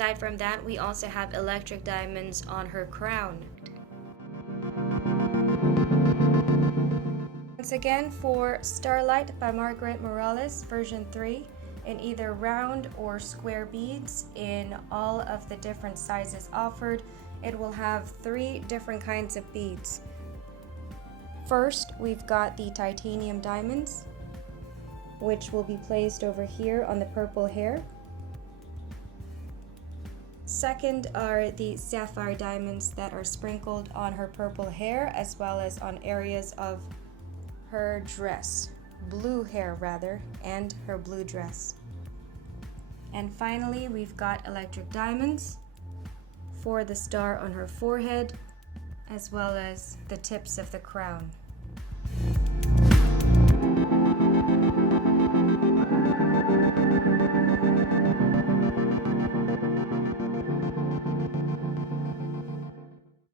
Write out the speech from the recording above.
Aside from that, we also have electric diamonds on her crown. Once again, for Starlight by Margaret Morales version 3, in either round or square beads in all of the different sizes offered, it will have 3 different kinds of beads. First, we've got the titanium diamonds, which will be placed over here on the purple hair. Second are the sapphire diamonds that are sprinkled on her purple hair, as well as on areas of her dress, blue hair rather, and her blue dress. And finally, we've got electric diamonds for the star on her forehead, as well as the tips of the crown.